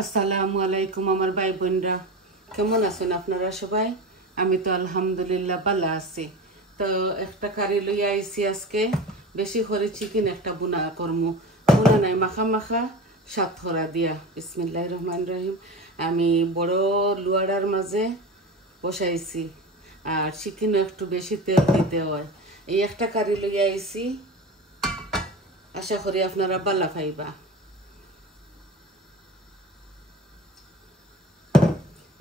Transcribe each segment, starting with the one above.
আসসালামু আলাইকুম আমার ভাই বোনরা, কেমন আছেন আপনারা সবাই? আমি তো আলহামদুলিল্লাহ ভালো আছি। তো একটা কারি লইয়া আইছি আজকে, বেশি করে চিকেন একটা বুনা করমু। বুনা নাই, মাখা মাখা সাতখরা দিয়া। বিসমিল্লাহির রহমানির রহিম। আমি বড় লুয়াড়ার মাঝে বসাইছি, আর চিকেনও একটু বেশি তেল দিতে হয়। এই একটা কারি লইয়া আইছি, আশা করি আপনারা ভালো পাইবা।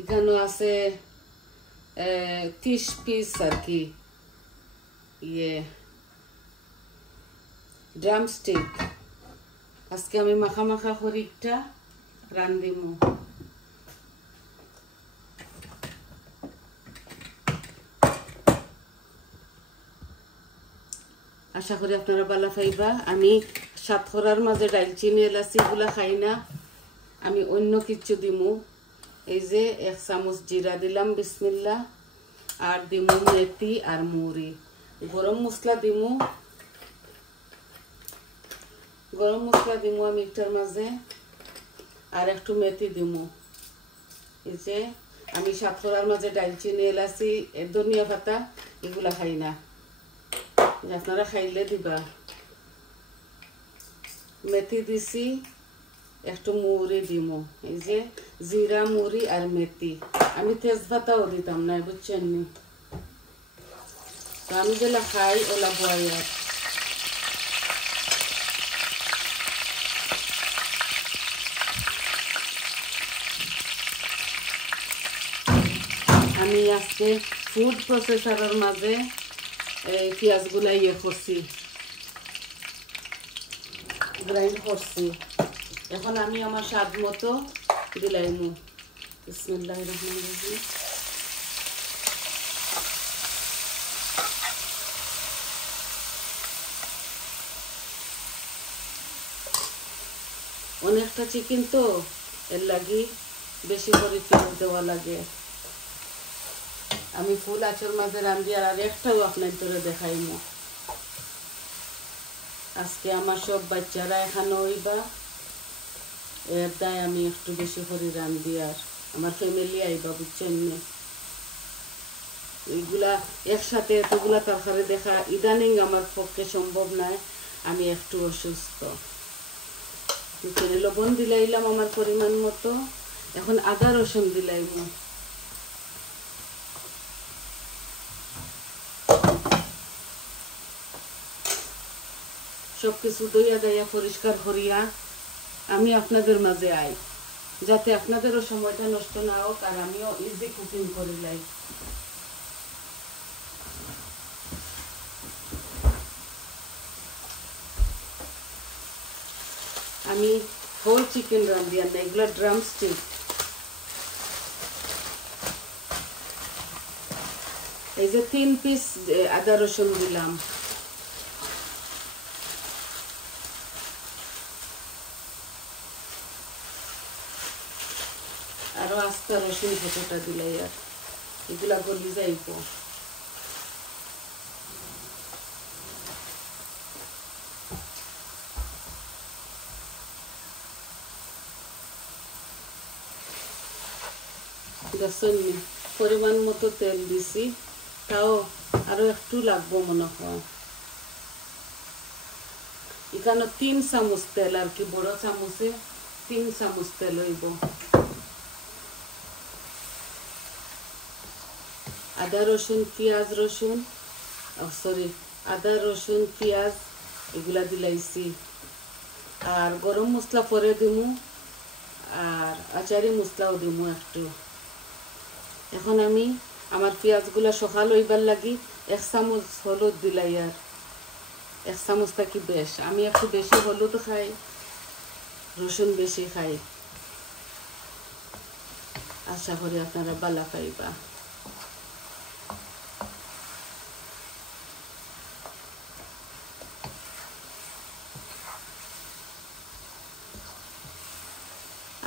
এখানে আছে 30 পিস আর কি ড্রামস্টিক। আজকে আমি মাখা মাখা খরিকটা রান্ধিমু। আশা করি আপনারা ভালো পাইবা। আমি সাতখরার মাঝে ডালচিনি এলাচি এগুলা খাই না, আমি অন্য কিছু দিমু। এই যে 1 চামচ জিরা দিলাম, বিসমিল্লাহ। আর দিমু মেথি আর মুড়ি। গরম মশলা দিমু, আমি একটার মাঝে। আর একটু মেথি দিমু। এই যে আমি সাতখরার মাঝে ডালচিনি এলাচি ধনিয়া পাতা এগুলা খাই না, আপনারা খাইলে দিবা। মেথি দিছি, একটু মুড়ি দিমু। এই যে জিরা, মুড়ি আর মেথি। আমি তেজপাতাও দিতাম না, বুঝছেন নি? তো আমি যেটা খাই ওলা বয়ার। আমি আজকে ফুড প্রসেসরের মাঝে এই পেঁয়াজগুলা করছি, গ্রাইন্ড করছি। এখন আমি আমার স্বাদ মতো দিলাইমু। বিসমিল্লাহির রহমানির রহিম। অনেকটা চিকেন তো, এর লাগি বেশি করে তেল দেওয়া লাগে। আমি ফুল আঁচের মাঝে রান্ধি, আর একটাও আপনার তোরে দেখাইমু। আজকে আমার সব বাচ্চারা এখানে হইবা, এর দায় আমি একটু বেশি করে রান্ধি। আর আমার ফ্যামিলি আইবা, বুঝছেন না? এইগুলা একসাথে এতগুলা তরকারি দেখা ইদানিং আমার পক্ষে সম্ভব নয়, আমি একটু অসুস্থ। লবণ দিলাইলাম আমার পরিমাণ মতো। এখন আদা রসুন দিলাইব। সবকিছু দইয়া দইয়া পরিষ্কার করিয়া আমি আপনাদের মাঝে আই, যাতে আপনাদেরও সময়টা নষ্ট না হোক, আর আমিও ইজি কুকিং করি লাই। আমি হোল চিকেন রান্ধি, আর না এগুলো ড্রামস্টিক। এই যে 3 পিস আদা রসুন দিলাম। আরো আস্তা রসুন ফোটাটা দিলাই, আর এগুলা গলি যাইব। পরিমাণ মতো তেল দিছি, তাও আরো একটু লাগবো মনে হয়। এখানে 3 চামচ তেল আর কি, বড় চামচে 3 চামচ তেল হইব। আদা রসুন পেঁয়াজ এগুলা দিলাইছি। আর গরম মশলা পরে দিমু, আর আচারি মশলাও দিমু একটু। এখন আমি আমার পেঁয়াজগুলা সকাল হইবার লাগি 1 চামচ হলুদ দিলাই। আর 1 চামচটা কি বেশ, আমি একটু বেশি হলুদ খাই, রসুন বেশি খাই। আশা করি আপনারা ভালো পাইবা।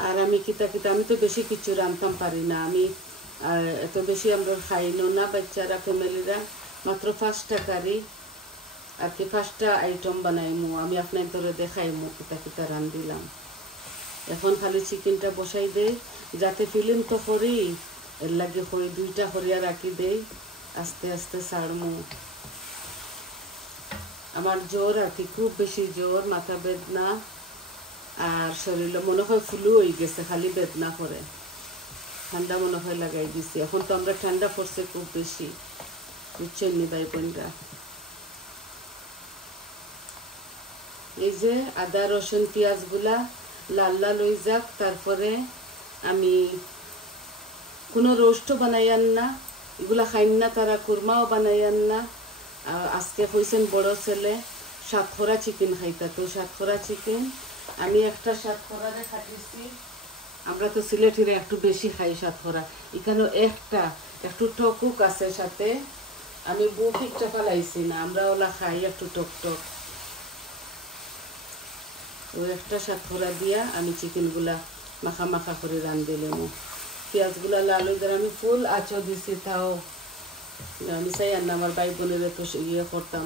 আর আমি আমি তো বেশি কিছু রাঁধতাম পারি না। আমি এত বেশি আমরা খাইনো না, বাচ্চারা ফ্যামিলিরা। মাত্র 5টা কারি আর কি 5টা আইটেম বানাইমু। আমি আপনার ধরে দেখাইমু কিতা রান্ধিলাম। এখন খালি চিকেনটা বসাই দেই যাতে ফিলিম তো করি এর লাগে হই দুইটা হরিয়া রাখি দেই আস্তে আস্তে ছাড়মু আমার জ্বর আর কি খুব বেশি জ্বর মাথা বেদনা আর শরীরে মনে হয় ফুলু হয়ে গেছে খালি বেদনা করে ঠান্ডা মনে হয় লাগাই দিছি এখন তো আমরা ঠান্ডা পড়ছে খুব বেশি বুঝছেন নি ভাই বোনরা এই যে আদা রসুন পেঁয়াজগুলা লাল লাল হয়ে যাক তারপরে আমি কোনো রোস্টও বানাইয়ান না এগুলা খাইন না তারা কুরমাও বানাইয়ান না আজকে কইছেন বড় ছেলে সাতখরা চিকেন খাইতা তো সাতখরা চিকেন আমি একটা সাতখরারে খাটিছি আমরা তো সিলেটিরে একটু বেশি খাই সাতখরা এখানে একটা একটু টকুক আছে সাথে আমি বুক একটা ফালাইছি না আমরা ওলা খাই একটু টক টক ওই একটা সাতখরা দিয়া আমি চিকেনগুলা মাখা মাখা করে রান্ধিলাম পেঁয়াজগুলা লাল হয়ে আমি ফুল আঁচও দিছি তাও আমি চাই আর না আমার ভাই বোনের তো ইয়ে করতাম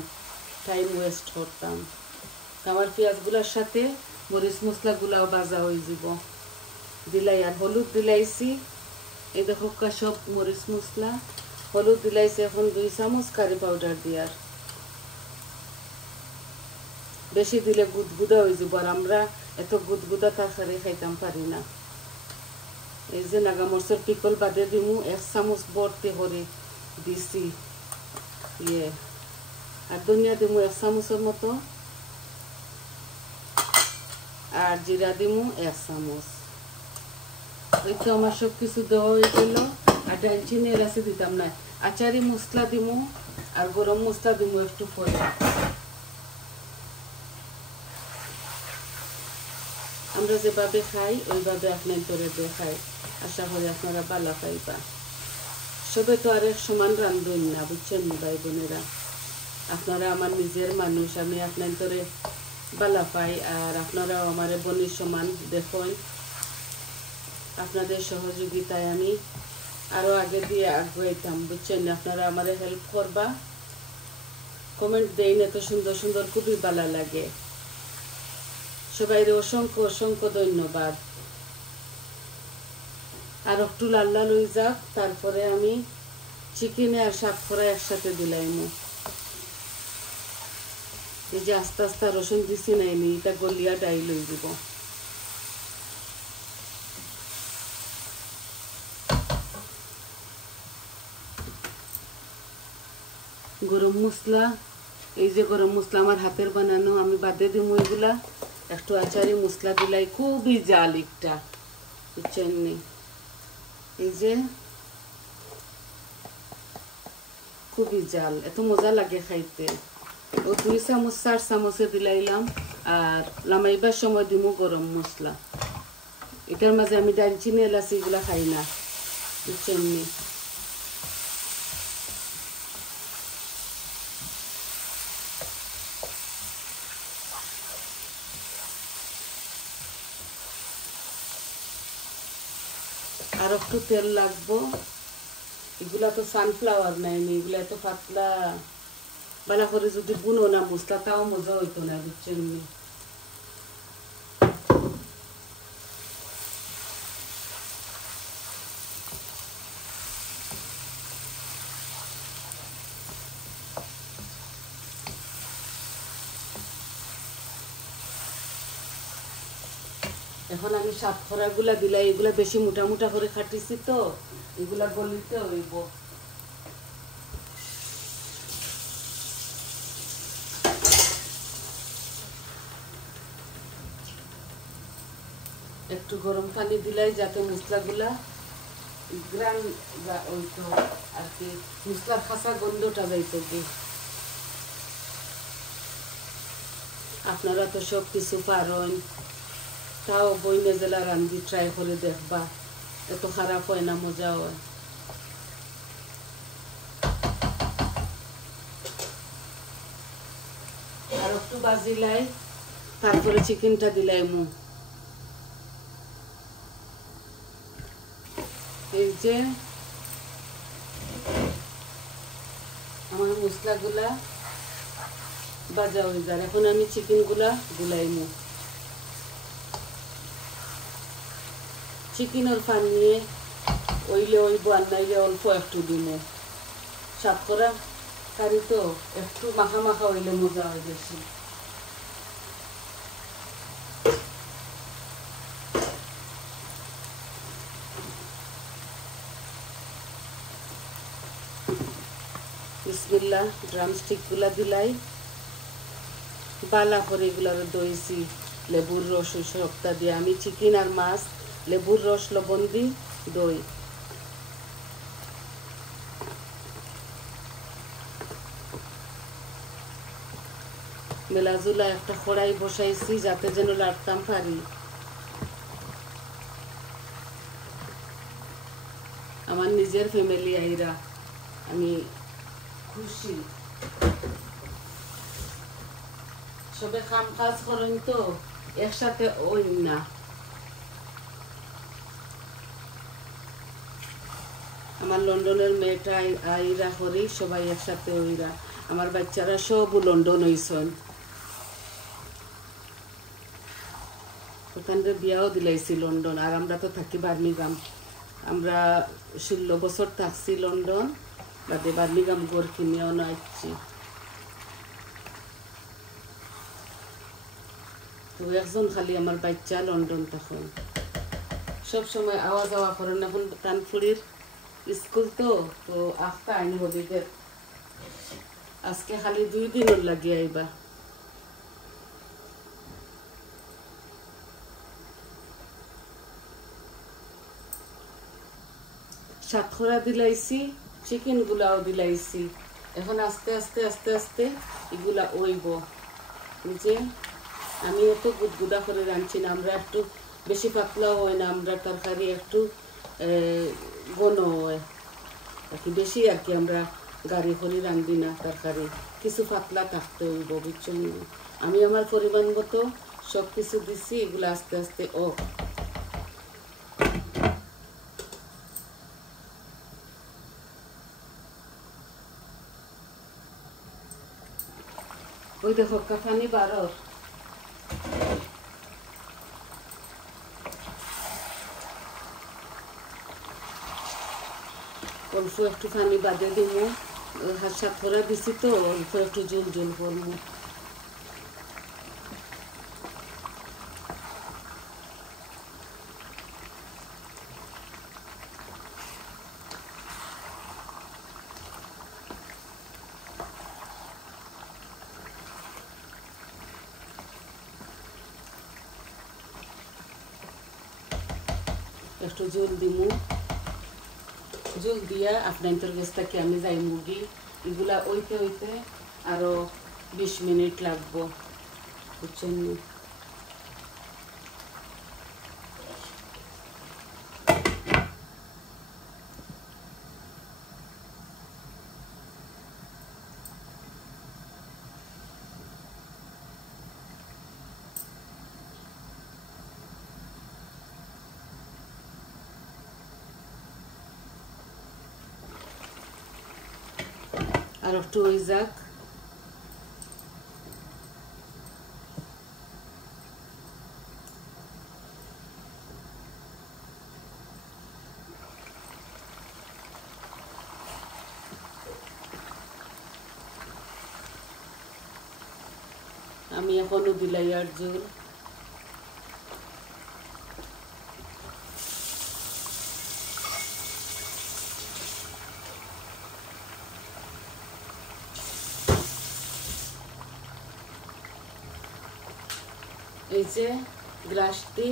টাইম ওয়েস্ট করতাম আমার পেঁয়াজগুলার সাথে মরিচ মশলাগুলাও ভাজা হয়ে যাব দিলাই আর হলুদ দিলাইছি এই দেখো সব মরিচ মশলা হলুদ দিলাইছি এখন 2 চামচ কারি পাউডার দিয়ার বেশি দিলে গুদগুদা হয়ে যাব আর আমরা এত গুদগুদা তরকারি খাইতাম পারি না এই যে নাগা মরচের পিকল বাদে দিমু 1 চামচ ভর্তি করে দিছি ইয়ে আর ধনিয়া দিমু 1 চামচের মতো আর জিরা দিমু 1 চামচ ওই তো আমার সব কিছু দেওয়া হয়ে গেল আর ডালচিনি এলাচি দিতাম না আচারি মশলা দিমু আর গরম মশলা দিমু একটু পরে আমরা যেভাবে খাই ওইভাবে আপনার তোরে দেখাই আশা করি আপনারা ভালো খাইবা সবে তো আর এক সমান রান্ধুন না বুঝছেন ভাই বোনেরা আপনারা আমার নিজের মানুষ আমি আপনার তোরে ভালো পাই আর আপনারাও আমার বোনের সমান দেখুন আপনাদের সহযোগিতায় আমি আরো আগে দিয়ে আগাইতাম বুঝছেন আপনারা আমার হেল্প করবা কমেন্ট দেন এত সুন্দর সুন্দর খুবই ভালো লাগে সবাইরে অসংখ্য অসংখ্য ধন্যবাদ আর একটু লাল লাল হয়ে যাক তারপরে আমি চিকেনে আর সাতখরা একসাথে দিলাম এই যে আস্তে আস্তে রসুন দিছি নাইনি এটা গলিয়া ডাইল হয়ে যাব গরম মশলা এই যে গরম মশলা আমার হাতের বানানো আমি বাদে দিমু এগুলা একটু আচারি মশলা দিলাই খুবই জাল একটা বুঝছেন নি এই যে খুবই জাল এত মজা লাগে খাইতে ও 2 চামচ 4 চামচে দিলাইলাম আর লামাইবার সময় দিমু গরম মশলা এটার মাঝে আমি দালচিনি এলাচি এগুলা খাই না বুঝছেন নি আর একটু তেল লাগবো এগুলা তো সানফ্লাওয়ার নাই এগুলা তো পাতলা ভালো করে যদি বুনো না মশলা তাও মজা হইতো না বুঝছেন এখন আমি সাতখরা গুলা দিলাই এগুলা বেশি মোটা মোটা করে খাটিছি তো এগুলা গলিতে হইব একটু গরম পানি দিলাই যাতে মশলাগুলা গ্রান হইতো আর কি মশলার খাসা গন্ধটা যাইতো কি আপনারা তো সব কিছু পারেন তাও বইনে জেলা রান্ধি ট্রাই করে দেখবা এত খারাপ হয় না মজা হয় আর একটু বাজিলাই তারপরে চিকেনটা দিলাই মু এই যে আমার মশলাগুলা ভাজা হয়ে যায় এখন আমি চিকেনগুলা দিলাইমু চিকেনের পানি ওইলে ওই বান্নাইলে অল্প একটু দিমু সাতকরা কারি তো একটু মাখা মাখা হইলে মজা হয় বেশি বিসমিল্লাহ ড্রামস্টিক গুলা দিলাই বালা করে এগুলার দইছি লেবুর রস সবটা দিয়ে আমি চিকেন আর মাছ লেবুর রস লবণ দিই দই মেলাজুলা একটা কড়াই বসাইছি যাতে যেন লাড়তাম পারি আমার নিজের ফ্যামিলি আইরা আমি খুশি সবে কাম কাজ করেন তো একসাথে ওই না আমার লন্ডনের মেয়েটা আইরা করি সবাই একসাথে ওইরা আমার বাচ্চারা সব লন্ডন হইছেন ওখানে বিয়াও দিলাইছি লন্ডন আর আমরা তো থাকি বার্মিংহাম আমরা 16 বছর থাকছি লন্ডন বাদে বার্মিংহাম ঘর কিনেও না আসছি তো একজন খালি আমার বাচ্চা লন্ডন তখন সব সময় আওয়া যাওয়া করেন এখন কানফুড়ির স্কুল তো তো আফতা আইনি হবিদের আজকে খালি 2 দিন লাগিয়ে আইবা সাতখরা দিলাইছি চিকেন গুলাও দিলাইছি এখন আস্তে আস্তে আস্তে আস্তে এগুলা ওইব বুঝে আমি অত গুদগুদা করে রাঁধছি না আমরা একটু বেশি পাতলাও হয় না আমরা তরকারি একটু ঘন হয় আর কি বেশি আর কি আমরা গাড়ি করে রাঁধি না তরকারি কিছু পাতলা থাকতে হইব বুঝছেন আমি আমার পরিমাণ মতো সব কিছু দিছি এগুলো আস্তে আস্তে ওই দেখো কাফানি বারর অল্প একটু পানি বাদে দিব হাত সাত করে দিছি তো অল্প একটু জল জল করবো একটু জল দিমু জল দিয়া আপনার গেছটাকে আমি যাই মুগি এগুলা ওইতে ওইতে আরো 20 মিনিট লাগবো বুঝছেন আর একটু ওই যাক আমি এখনো দিলাই আর জোর এই যে গ্লাসটি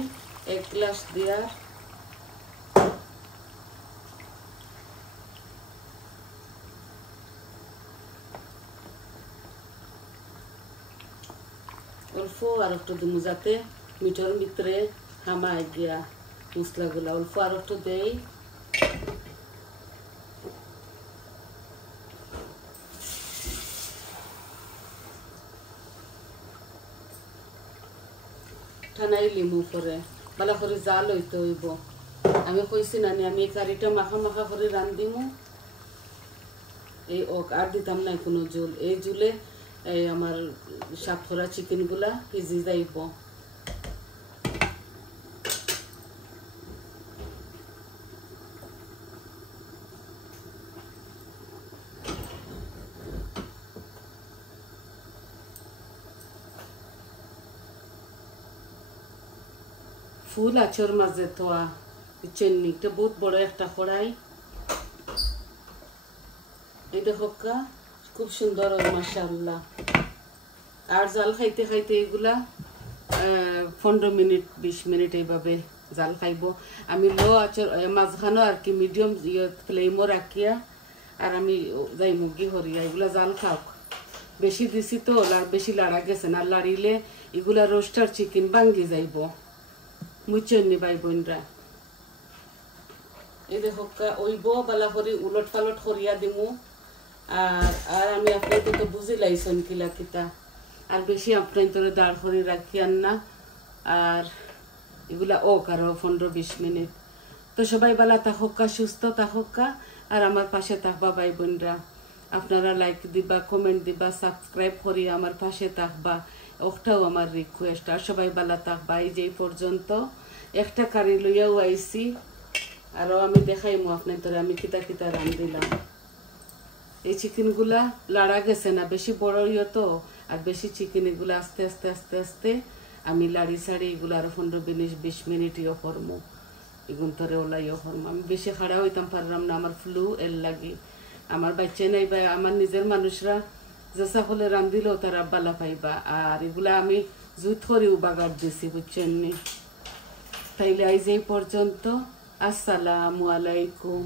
1 গ্লাস দেওয়ার অল্প আর একটু দিব যাতে মিঠের ভিতরে হামায় গিয়া মশলাগুলা অল্প আর একটু দেই ঠানাই লিমু করে ভালো করে জাল হইতে হইব আমি কইছি না আমি এই কারিটা মাখা মাখা করে রান্ধিমু এই আর দিতাম না কোনো জল এই জুলে এই আমার সাতখরা চিকেন গুলা ভিজি যাইব ফুল আচর মাঝে থোয়া বুঝছেননি এটা বহুত বড় একটা কড়াই এই দেখো খুব সুন্দর মাশাআল্লাহ আর জাল খাইতে খাইতে এগুলা 15 মিনিট 20 মিনিট এইভাবে জাল খাইব আমি লো আচর মাঝখানো আর কি মিডিয়াম ফ্লেমও রাখিয়া আর আমি যাই মুগি হরিয়া এগুলা জাল খাও বেশি দিছি তো বেশি লাড়া গেছে না লাড়িলে এগুলা রোস্টার চিকেন ভাঙ্গি যাইব মুচন্নি ভাই বোনরা এই দেখো ওইব বালা করে উলট পালট করিয়া দিমু আর আমি আপনার তো বুঝি লাইছেন কিলা কিতা আর বেশি আপনার তোরে দাঁড় করে রাখিয়ান না আর এগুলা আরো 15-20 মিনিট তো সবাই বালা থাকা সুস্থ থাকা আর আমার পাশে থাকবা ভাই বোনরা আপনারা লাইক দিবা কমেন্ট দিবা সাবস্ক্রাইব করি আমার পাশে থাকবা ওটাও আমার রিকোয়েস্ট আর সবাই বালা থাকবা এই যে পর্যন্ত একটা কারি লইয়াও আইছি আরো আমি দেখাইমু আপনার তোরে আমি কিতা কিতা রান দিলাম এই চিকেন গুলা লাড়া গেছে না বেশি বড় তো আর বেশি চিকেন এগুলা আস্তে আস্তে আস্তে আস্তে আমি লাড়ি সাড়ি এগুলো আরো 15-20 মিনিট করবো এগুন তোরে ওলাইও করবো আমি বেশি খাড়া হইতাম পারলাম না আমার ফ্লু এর লাগে আমার বাচ্চা নাই বা আমার নিজের মানুষরা যে সকলে রান্ধিলেও তারা বালা পাইবা আর এগুলা আমি জুত করেও বাগার দিছি বুঝছেন নি তাইলে আজ এই পর্যন্ত আসসালামু আলাইকুম।